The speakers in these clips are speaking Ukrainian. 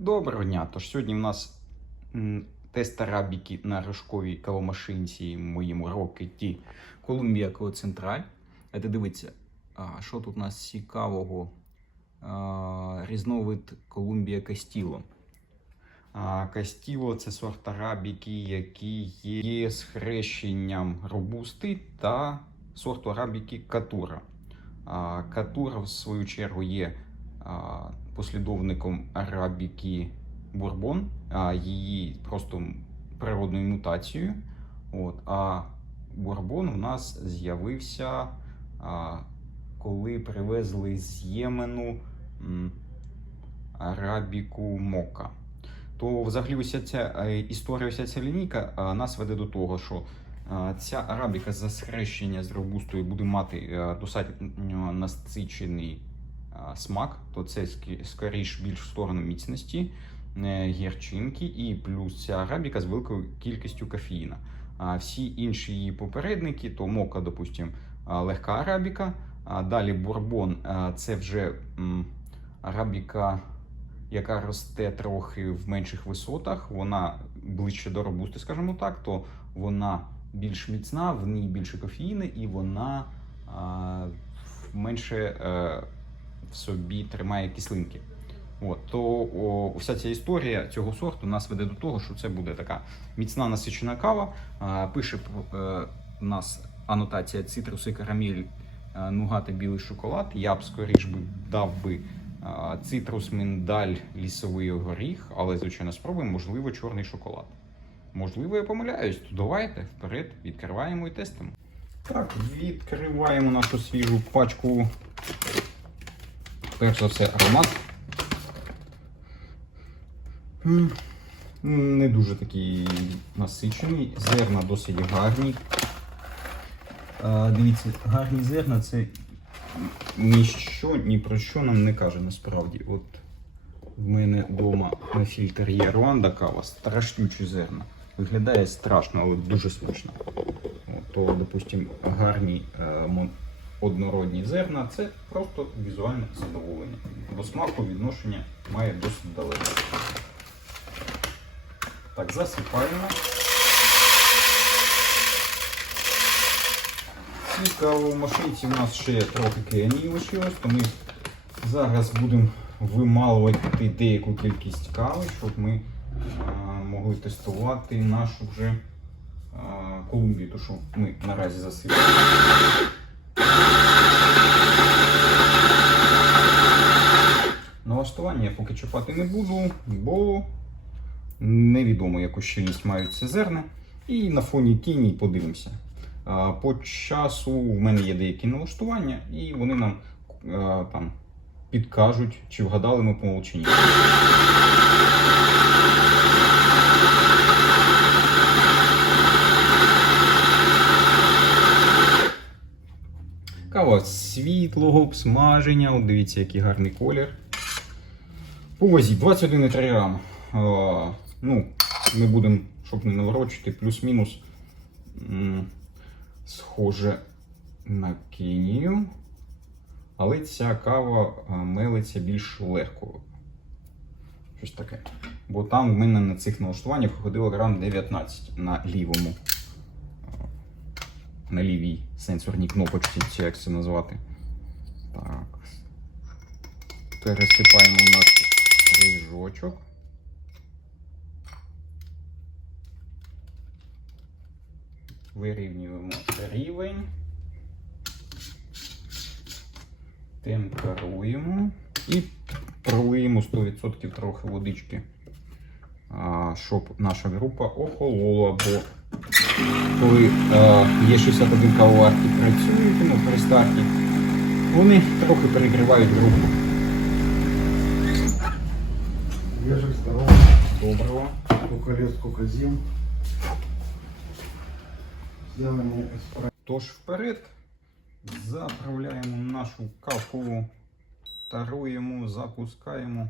Доброго дня. Тож сьогодні в нас тест арабіки на рожковій кавомашинці моєму Рокеті Cloud Central. Це дивіться, що тут у нас цікавого. Різновид Castillo. А, Castillo – це сорт арабіки, який є схрещенням робусти та сорту арабіки Катура. Катура, в свою чергу, є послідовником арабіки Бурбон, її просто природною мутацією. От, а Бурбон у нас з'явився, коли привезли з Ємену арабіку Мока. То взагалі вся ця е, історія, вся ця лінійка нас веде до того, що ця арабіка за схрещення з робустою буде мати е, достатньо насичений смак, то це скоріш більш в сторону міцності, е, гірчинки, і плюс ця арабіка з великою кількістю кофеїна. А всі інші її попередники, то мока, допустим, а, легка арабіка. А далі бурбон це вже арабіка, яка росте трохи в менших висотах. Вона ближче до робусти, скажімо так, то вона більш міцна, в ній більше кофеїну, і вона менше е, в собі тримає кислинки. От, то о, вся ця історія цього сорту нас веде до того, що це буде така міцна насичена кава. А, пише про- е, у нас анотація цитруси, карамель, е, нугат білий шоколад. Я б скоріш би дав би а, цитрус, миндаль, лісовий горіх, але звичайно спробуємо, можливо, чорний шоколад. Можливо, я помиляюсь, то давайте вперед, відкриваємо і тестимо. Так, відкриваємо нашу свіжу пачку. Перш за все, аромат. Не дуже такий насичений. Зерна досить гарні. Дивіться, гарні зерна це ніщо ні про що нам не каже насправді. От в мене вдома на фільтр є Руанда кава, страшнючі зерна. Виглядає страшно, але дуже смачно. То, допустим, гарні е, однородні зерна це просто візуальне задоволення. До смаку відношення має досить далеко. Так, засипаємо. Цікаво, в машинці у нас ще трохи кенії лишилось, то ми зараз будемо вималувати деяку кількість кави, щоб ми а, могли тестувати нашу вже Колумбію, ту, що ми наразі засипали. Налаштування я поки чіпати не буду, бо невідомо, яку щільність мають ці зерна. І на фоні тіні подивимося. По часу в мене є деякі налаштування, і вони нам там підкажуть, чи вгадали ми помилку чи ні. Кава світлого обсмаження. От дивіться, який гарний колір. По вазі 21,3 грам. Ну, ми будемо, щоб не наворочити, плюс-мінус схоже на Кенію. Але ця кава мелиться більш легко. Щось таке. Бо там в мене на цих налаштуваннях виходило грам 19 на лівому. На лівій сенсорній кнопочці, чи як це назвати. Так. Пересипаємо наш рижочок. Вирівнюємо рівень. Темперуємо і пролиємо 100% трохи водички, щоб наша група охолола. Бо коли є 61 кавоварки працюють ну, при старті, вони трохи перегрівають групу. Свежих, здоровых, Доброго. сколько лет, сколько зим. Сделали эспрессо. Тож вперед заправляємо нашу кавку, таруємо, запускаємо.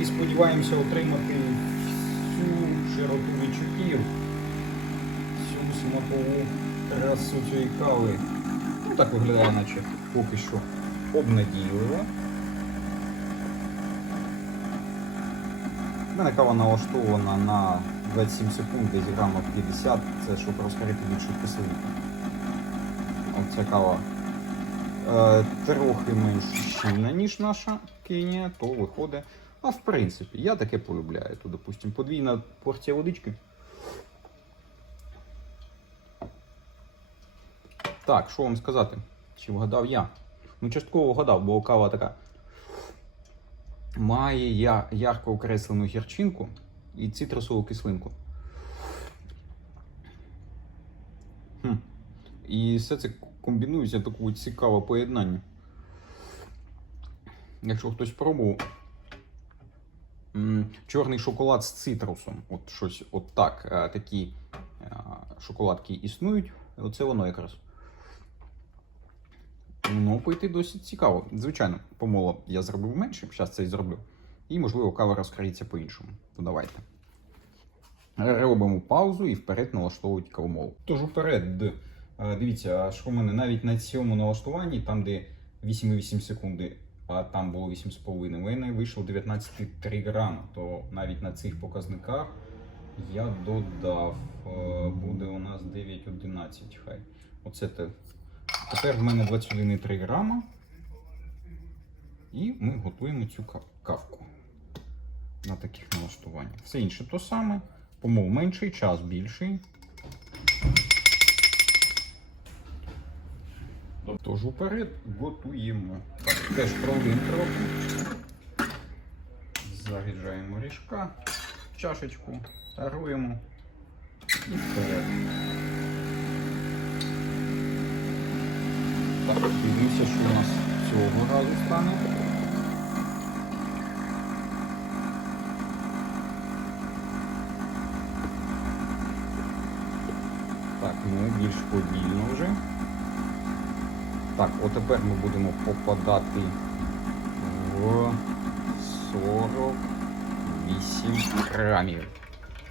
І сподіваємося отримати всю широту відчуттів, всю смакову красу цієї кави. Ну так виглядає, наче поки що обнадійливо. У мене кава налаштована на 27 секунд, десь грамів 50, це щоб розкрити більше кислинки. Оця кава е, трохи менш щільна, ніж наша Кенія, то виходить. А в принципі, я таке полюбляю. То, допустим, подвійна порція водички. Так, що вам сказати? Чи вгадав я? Ну, частково вгадав, бо кава така має ярко окреслену гірчинку і цитрусову кислинку. Хм. І все це комбінується таке цікаве поєднання. Якщо хтось пробував, чорний шоколад з цитрусом. От щось от так. е, Такі е, шоколадки існують. Оце воно якраз. Ну, пойти досить цікаво. Звичайно, помоло я зробив менше, зараз це і зроблю. І, можливо, кава розкриється по-іншому. То давайте. Робимо паузу і вперед налаштовують кавомол. Тож вперед. Е, Дивіться, що в мене навіть на цьому налаштуванні, там, де 8,8 секунди, а там було 8,5, в мене вийшло 19,3 грама. То навіть на цих показниках я додав. е, Буде у нас 9,11 хай. Оце те. Тепер в мене 21,3 грама. І ми готуємо цю кавку на таких налаштуваннях. Все інше то саме. Помов менший, час більший. Тож уперед готуємо. Так, теж пролин трохи. Заряджаємо ріжка, чашечку, таруємо і вперед. Так, дивлюся, що у нас цього разу стане. Так, ну більш повільно вже. Так, от тепер ми будемо попадати в 48 грамів.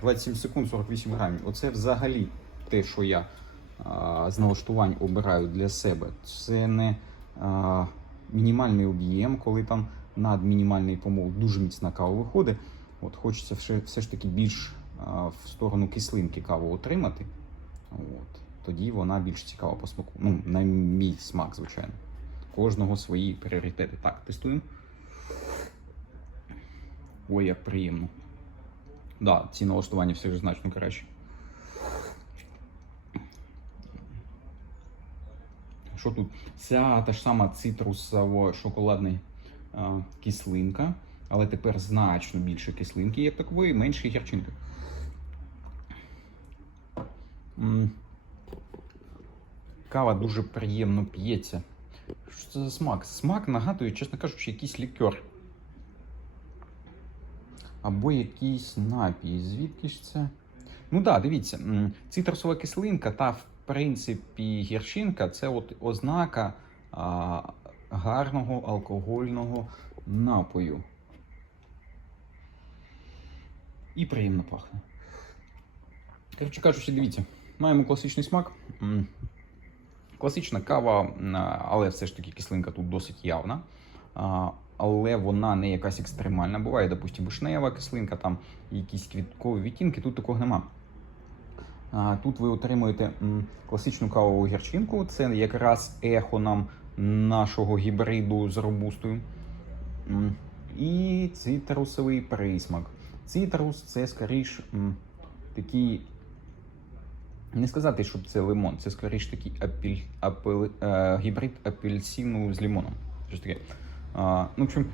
27 секунд 48 грамів. Оце взагалі те, що я з налаштувань обираю для себе. Це не мінімальний об'єм, коли там над мінімальний помол дуже міцна кава виходить. От хочеться все, все ж таки більш в сторону кислинки каву отримати. От. Тоді вона більш цікава по смаку. Ну, на мій смак, звичайно. Кожного свої пріоритети. Так, тестуємо. Ой, як приємно. Да, ці налаштування все ж значно краще. Що тут? Ця та ж сама цитрусово-шоколадна кислинка, але тепер значно більше кислинки, як такової, менше гірчинки. Кава дуже приємно п'ється. Що це за смак? Смак нагадує, чесно кажучи, якийсь лікер. Або якийсь напій. Звідки ж це? Ну так, да, дивіться, цитрусова кислинка та, в принципі, гірчинка це от ознака а, гарного алкогольного напою. І приємно пахне. Коротше кажучи, дивіться, маємо класичний смак. Класична кава, але все ж таки кислинка тут досить явна. Але вона не якась екстремальна. Буває, допустимо, вишнева кислинка, там якісь квіткові відтінки, тут такого нема. Тут ви отримуєте класичну кавову гірчинку. Це якраз ехо нам нашого гібриду з робустою. І цитрусовий присмак. Цитрус це скоріш такий. Не сказати, що це лимон, це скоріш такий апель, апель, е, гібрид апельсину з лимоном. Щось таке. А, ну, в общем,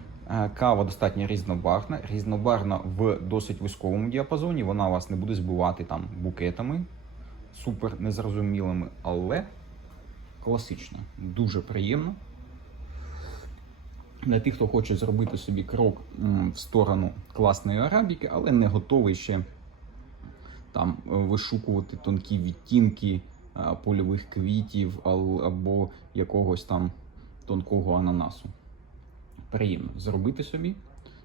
кава достатньо різнобарвна, різнобарвна в досить високовому діапазоні. Вона вас не буде збивати там букетами супер незрозумілими, але класична, дуже приємно. Для тих, хто хоче зробити собі крок в сторону класної арабіки, але не готовий ще там е, вишукувати тонкі відтінки е, польових квітів або якогось там тонкого ананасу. Приємно зробити собі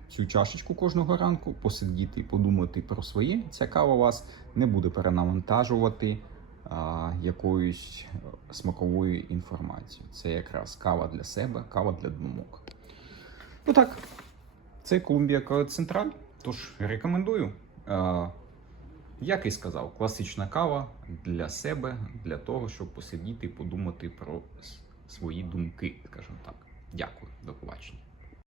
цю чашечку кожного ранку, посидіти, подумати про своє. Ця кава вас не буде перенавантажувати а, якоюсь смаковою інформацією. Це якраз кава для себе, кава для думок. Ну так, це Колумбія Централь. Тож рекомендую. Е, Як і сказав, класична кава для себе, для того, щоб посидіти і подумати про свої думки, скажімо так. Дякую, до побачення.